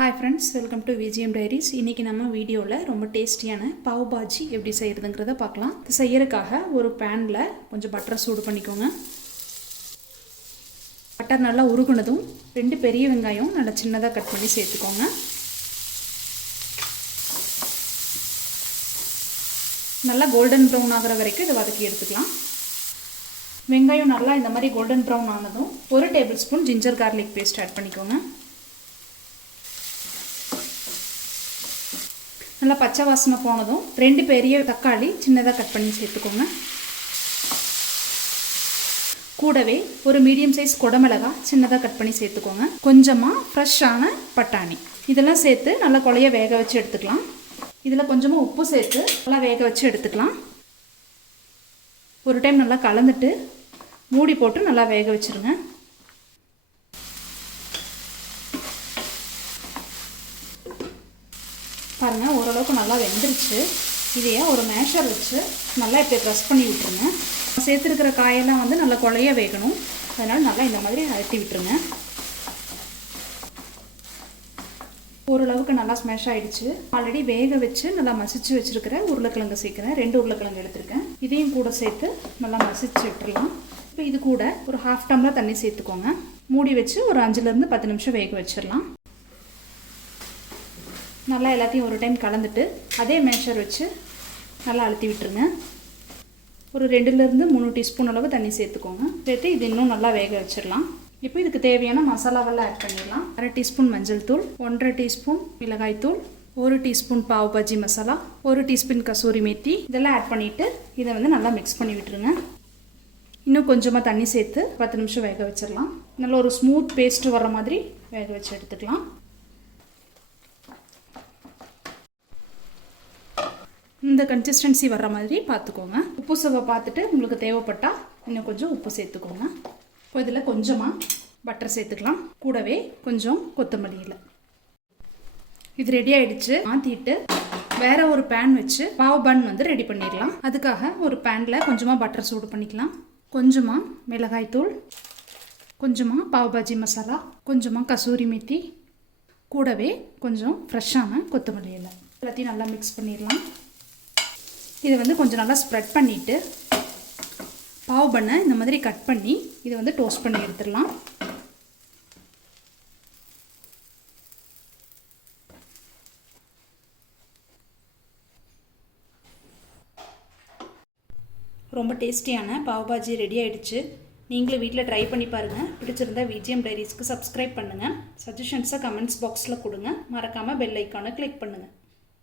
Hi friends, welcome to VGM Diaries. இன்னைக்கு நம்ம வீடியோல ரொம்ப டேஸ்டியான பாவ் பாஜி எப்படி செய்யறதுங்கறத பார்க்கலாம். இது செய்யறதுக்காக ஒரு panல கொஞ்சம் பட்டர் சூடு பண்ணிக்கோங்க. பட்டர் நல்லா உருகுனதும் ரெண்டு பெரிய வெங்காயம் நல்லா சின்னதா கட் பண்ணி சேர்த்துக்கோங்க. நல்லா கோல்டன் ப்ரவுன் ஆகுற வரைக்கும் இத வதக்கி எடுத்துக்கலாம். வெங்காயம் நல்லா இந்த மாதிரி கோல்டன் ப்ரவுன் ஆனதும் 1 tablespoon ginger garlic paste add பண்ணிக்கோங்க. நல்லா பச்சை வாசனை போனதும் ரெண்டு பெரிய தக்காளி சின்னதாக கட் பண்ணி சேர்த்துக்கோங்க. கூடவே ஒரு மீடியம் சைஸ் குடமிளகாய் சின்னதாக கட் பண்ணி சேர்த்துக்கோங்க. கொஞ்சமாக ஃப்ரெஷ்ஷான பட்டாணி இதெல்லாம் சேர்த்து நல்லா குழைய வேக வச்சு எடுத்துக்கலாம். இதில் கொஞ்சமாக உப்பு சேர்த்து நல்லா வேக வச்சு எடுத்துக்கலாம். ஒரு டைம் நல்லா கலந்துட்டு மூடி போட்டு நல்லா வேக வச்சுருங்க. பாருங்கள், ஓரளவுக்கு நல்லா வெந்துருச்சு. இதையே ஒரு மேஷர் வச்சு நல்லா இப்படி ப்ரெஸ் பண்ணி விட்டுருங்க. சேர்த்துருக்கிற காயெல்லாம் வந்து நல்லா குழைய வேகணும். அதனால் நல்லா இந்த மாதிரி அழுத்தி விட்டுருங்க. ஓரளவுக்கு நல்லா ஸ்மேஷ் ஆகிடுச்சு. ஆல்ரெடி வேக வச்சு நல்லா மசிச்சு வச்சுருக்கிற உருளைக்கிழங்கு சேர்க்குறேன். 2 உருளைக்கிழங்கு எடுத்துருக்கேன். இதையும் கூட சேர்த்து நல்லா மசிச்சு விட்டுடலாம். இப்போ இது கூட ஒரு 1/2 டம்ளர் தண்ணி சேர்த்துக்கோங்க. மூடி வச்சு ஒரு 5லேருந்து 10 நிமிஷம் வேக வச்சிடலாம். நல்லா எல்லாத்தையும் ஒரு டைம் கலந்துட்டு அதே மேஷர் வச்சு நல்லா அழுத்தி விட்டுருங்க. ஒரு 2லேருந்து 3 டீஸ்பூன் அளவு தண்ணி சேர்த்துக்கோங்க. சேர்த்து இது இன்னும் நல்லா வேக வச்சிடலாம். இப்போ இதுக்கு தேவையான மசாலாவெல்லாம் ஆட் பண்ணிடலாம். 1/2 டீஸ்பூன் மஞ்சள் தூள், 1/2 டீஸ்பூன் மிளகாய் தூள், 1 டீஸ்பூன் பாவ் பாஜி மசாலா, 1 டீஸ்பூன் கசூரி மேத்தி இதெல்லாம் ஆட் பண்ணிவிட்டு இதை வந்து நல்லா மிக்ஸ் பண்ணி விட்டுருங்க. இன்னும் கொஞ்சமாக தண்ணி சேர்த்து 10 நிமிஷம் வேக வச்சிடலாம். நல்லா ஒரு ஸ்மூத் பேஸ்ட் வர்ற மாதிரி வேக வச்சு எடுத்துக்கலாம். இந்த கன்சிஸ்டன்சி வர்ற மாதிரி பார்த்துக்கோங்க. உப்பு சுவை பார்த்துட்டு உங்களுக்கு தேவைப்பட்டால் இன்னும் கொஞ்சம் உப்பு சேர்த்துக்கோங்க. இப்போ இதில் கொஞ்சமாக பட்டர் சேர்த்துக்கலாம். கூடவே கொஞ்சம் கொத்தமல்லி இலை. இது ரெடி ஆகிடுச்சு. மாற்றிட்டு வேற ஒரு பேன் வச்சு பாவ் பன் வந்து ரெடி பண்ணிடலாம். அதுக்காக ஒரு பேனில் கொஞ்சமாக பட்டர் சூடு பண்ணிக்கலாம். கொஞ்சமாக மிளகாய் தூள், கொஞ்சமாக பாவ் பாஜி மசாலா, கொஞ்சமாக கசூரி மேத்தி, கூடவே கொஞ்சம் ஃப்ரெஷ்ஷான கொத்தமல்லி இலை எல்லாத்தையும் நல்லா மிக்ஸ் பண்ணிடலாம். இதை வந்து கொஞ்சம் நல்லா ஸ்ப்ரெட் பண்ணிவிட்டு பாவ் பண்ணை இந்த மாதிரி கட் பண்ணி இதை வந்து டோஸ்ட் பண்ணி எடுத்துடலாம். ரொம்ப டேஸ்டியான பாவ் பாஜி ரெடி ஆகிடுச்சு. நீங்களும் வீட்டில் ட்ரை பண்ணி பாருங்கள். பிடிச்சிருந்தா VGM டைரிஸ்க்கு சப்ஸ்கிரைப் பண்ணுங்கள். சஜஷன்ஸை கமெண்ட்ஸ் பாக்ஸில் கொடுங்க. மறக்காமல் பெல் ஐக்கானை கிளிக் பண்ணுங்கள்.